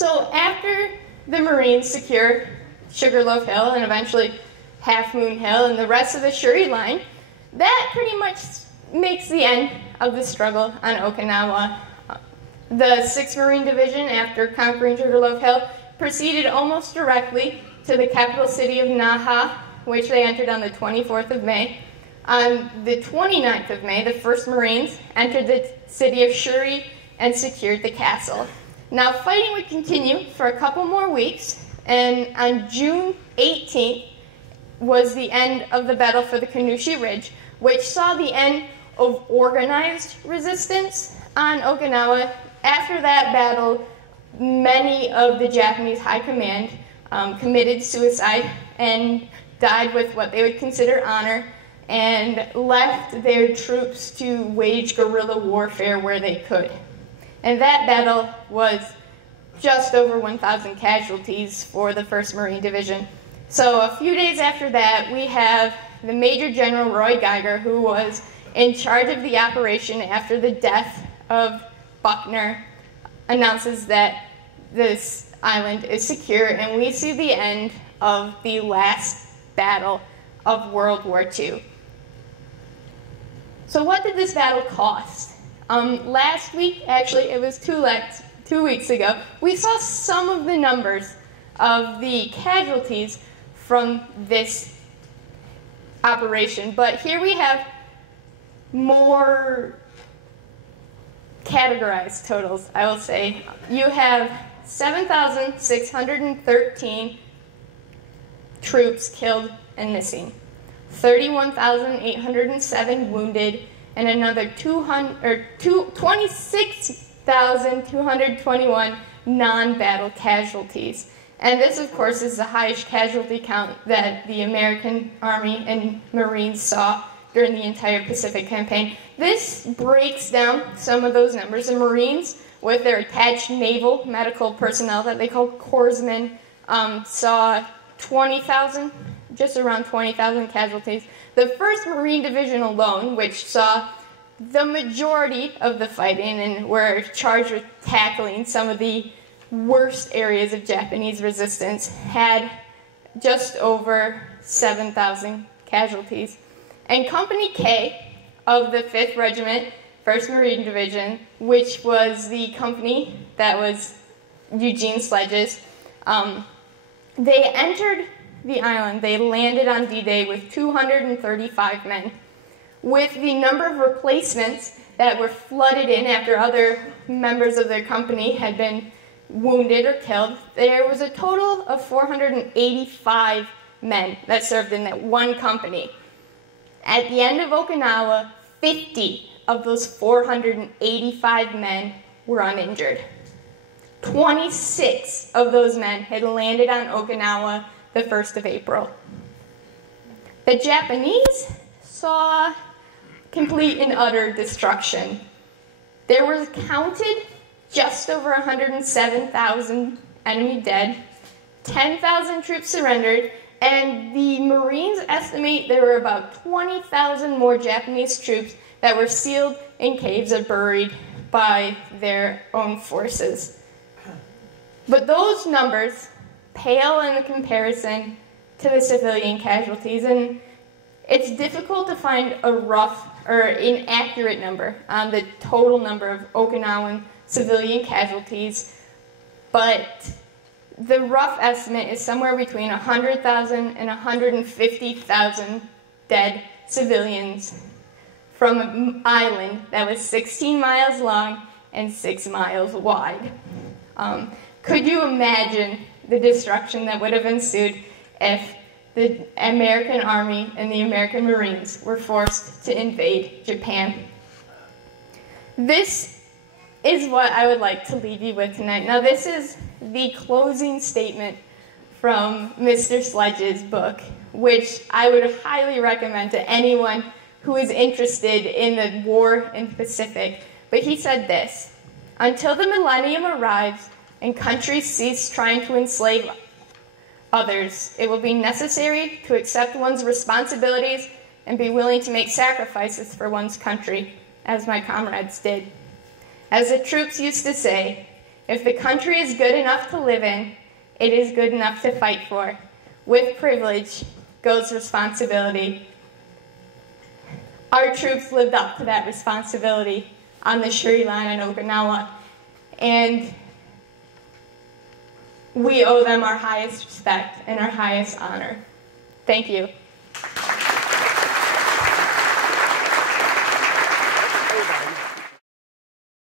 So after the Marines secure Sugarloaf Hill and eventually Half Moon Hill and the rest of the Shuri Line, that pretty much makes the end of the struggle on Okinawa. The 6th Marine Division, after conquering Sugarloaf Hill, proceeded almost directly to the capital city of Naha, which they entered on the 24th of May. On the 29th of May, the 1st Marines entered the city of Shuri and secured the castle. Now, fighting would continue for a couple more weeks, and on June 18th was the end of the battle for the Kunoichi Ridge, which saw the end of organized resistance on Okinawa. After that battle, many of the Japanese high command committed suicide and died with what they would consider honor, and left their troops to wage guerrilla warfare where they could. And that battle was just over 1,000 casualties for the 1st Marine Division. So a few days after that, we have the Major General Roy Geiger, who was in charge of the operation after the death of Buckner, announces that this island is secure, and we see the end of the last battle of World War II. So what did this battle cost? Last week, actually it was 2 weeks ago, we saw some of the numbers of the casualties from this operation, but here we have more categorized totals, I will say. You have 7,613 troops killed and missing, 31,807 wounded, and another 26,221 non-battle casualties. And this, of course, is the highest casualty count that the American Army and Marines saw during the entire Pacific campaign. This breaks down some of those numbers. The Marines, with their attached naval medical personnel that they call corpsmen, saw 20,000, just around 20,000 casualties. The 1st Marine Division alone, which saw the majority of the fighting and were charged with tackling some of the worst areas of Japanese resistance, had just over 7,000 casualties. And Company K of the 5th Regiment, 1st Marine Division, which was the company that was Eugene Sledge's, they entered the island. They landed on D-Day with 235 men. With the number of replacements that were flooded in after other members of their company had been wounded or killed, there was a total of 485 men that served in that one company. At the end of Okinawa, 50 of those 485 men were uninjured. 26 of those men had landed on Okinawa the 1st of April. The Japanese saw complete and utter destruction. There were counted just over 107,000 enemy dead, 10,000 troops surrendered, and the Marines estimate there were about 20,000 more Japanese troops that were sealed in caves or buried by their own forces. But those numbers pale in comparison to the civilian casualties, and it's difficult to find a rough or inaccurate number on the total number of Okinawan civilian casualties, but the rough estimate is somewhere between 100,000 and 150,000 dead civilians from an island that was 16 miles long and 6 miles wide. Could you imagine the destruction that would have ensued if the American Army and the American Marines were forced to invade Japan? This is what I would like to leave you with tonight. Now, this is the closing statement from Mr. Sledge's book, which I would highly recommend to anyone who is interested in the war in the Pacific. But he said this: "Until the millennium arrives and countries cease trying to enslave others, it will be necessary to accept one's responsibilities and be willing to make sacrifices for one's country, as my comrades did. As the troops used to say, If the country is good enough to live in, it is good enough to fight for. With privilege goes responsibility. Our troops lived up to that responsibility on the Shuri line in Okinawa, and we owe them our highest respect and our highest honor. Thank you.